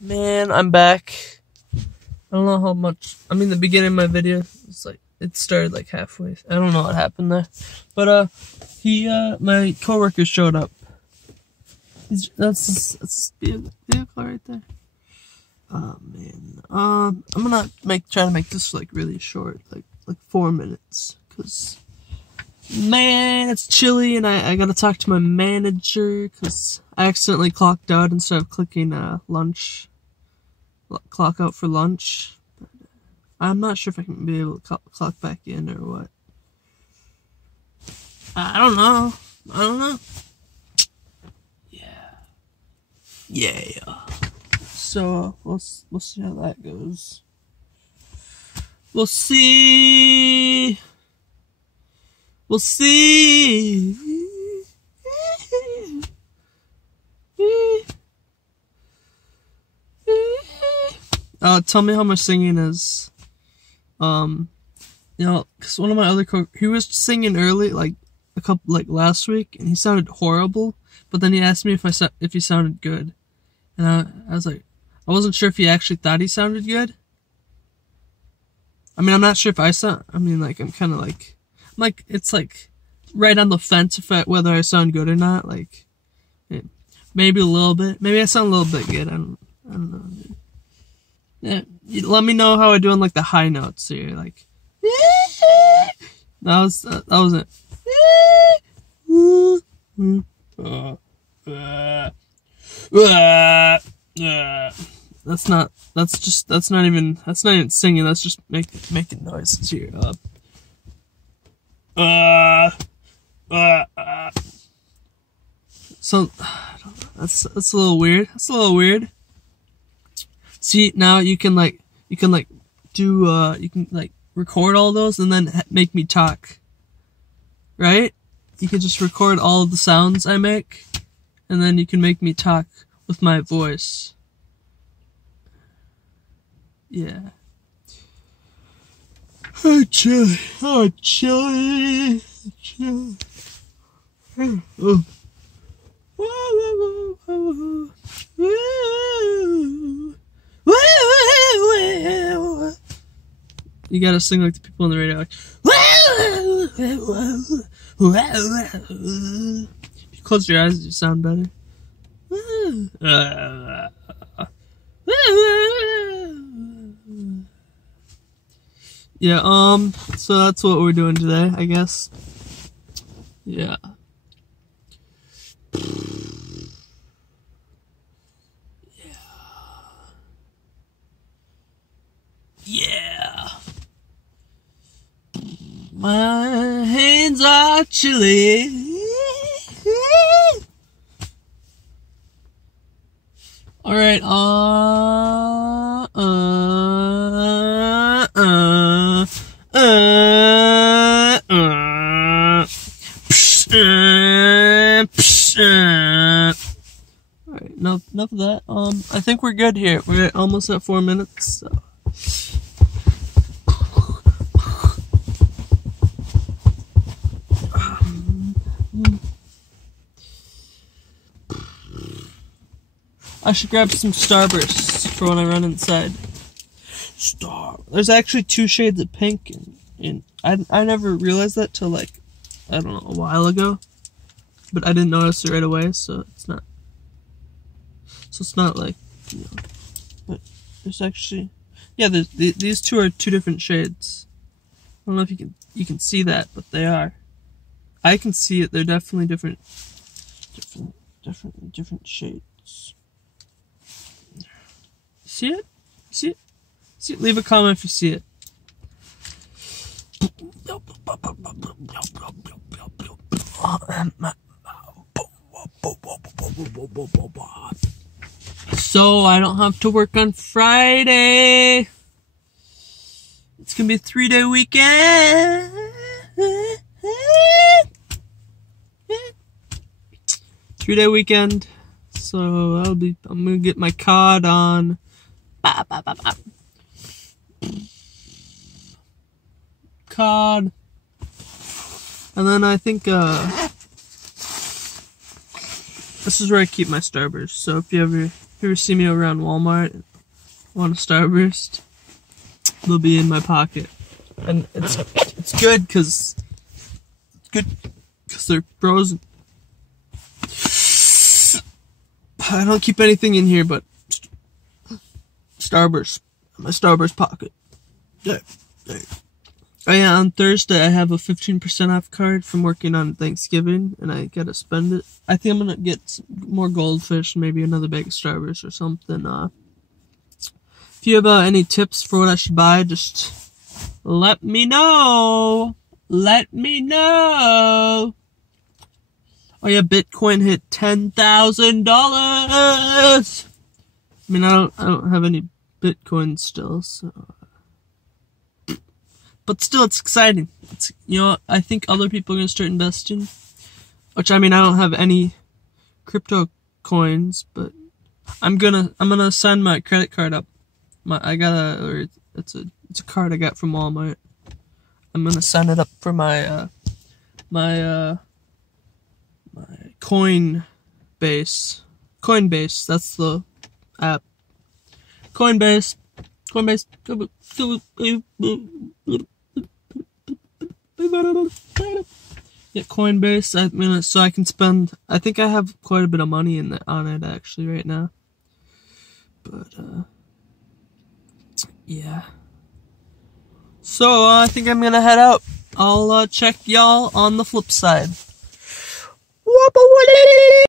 Man, I'm back. I don't know how much. I mean, the beginning of my video, it's like it started like halfway. I don't know what happened there, but my coworker showed up. That's his vehicle right there. Oh man. I'm gonna try to make this like really short, like 4 minutes, cause man, it's chilly and I gotta talk to my manager, cause I accidentally clocked out instead of clicking clock out for lunch. But I'm not sure if I can be able to clock back in or what. I don't know. Yeah. So we'll see how that goes. We'll see. Tell me how my singing is. Cause one of my other he was singing early, like last week, and he sounded horrible. But then he asked me if he sounded good, and I was like, I wasn't sure if he actually thought he sounded good. I mean, I'm not sure if I sound. I mean, like I'm kind of like, it's like right on the fence whether I sound good or not. Like, maybe a little bit. Maybe I sound a little bit good. I don't know. Yeah, let me know how I do on like the high notes here. Like, that was it. That's not even singing. That's just making noises here. So I don't know. That's a little weird. See, now you can record all those and then make me talk. Right? You can just record all of the sounds I make, and then you can make me talk with my voice. Yeah. Oh, chilly. Oh. You gotta sing like the people on the radio. Like, if you close your eyes, you sound better. Yeah, so that's what we're doing today, I guess. Yeah. Yeah. My hands are chilly. All right. All right. Enough of that. I think we're good here. We're almost at 4 minutes. So. I should grab some Starbursts for when I run inside. There's actually 2 shades of pink, and I never realized that till like, I don't know, a while ago. But I didn't notice it right away, so it's not like, you know. But there's actually, yeah, these 2 are 2 different shades. I don't know if you can see that, but they are. I can see it. They're definitely different shades. See it? See it? Leave a comment if you see it. So I don't have to work on Friday. It's gonna be a 3-day weekend. 3-day weekend. So I'm gonna get my COD on. COD. And then I think this is where I keep my Starburst. So if you ever If you ever see me around Walmart, want a Starburst, they'll be in my pocket. And it's good because they're frozen. I don't keep anything in here but Starburst. My Starburst pocket. There. Oh yeah, on Thursday I have a 15% off card from working on Thanksgiving, and I gotta spend it. I think I'm gonna get some more goldfish, maybe another bag of Starburst or something. If you have any tips for what I should buy, just let me know. Let me know. Oh yeah, Bitcoin hit $10,000. I mean, I don't have any Bitcoin still, so. But still, it's exciting. It's, you know, I think other people are gonna start investing. Which, I mean, I don't have any crypto coins, but I'm gonna sign my credit card up. It's a card I got from Walmart. I'm gonna sign it up for my my Coinbase. Coinbase, that's the app. Coinbase. Yeah, Coinbase. So I can spend. I think I have quite a bit of money on it actually right now. But yeah. So I think I'm gonna head out. I'll check y'all on the flip side.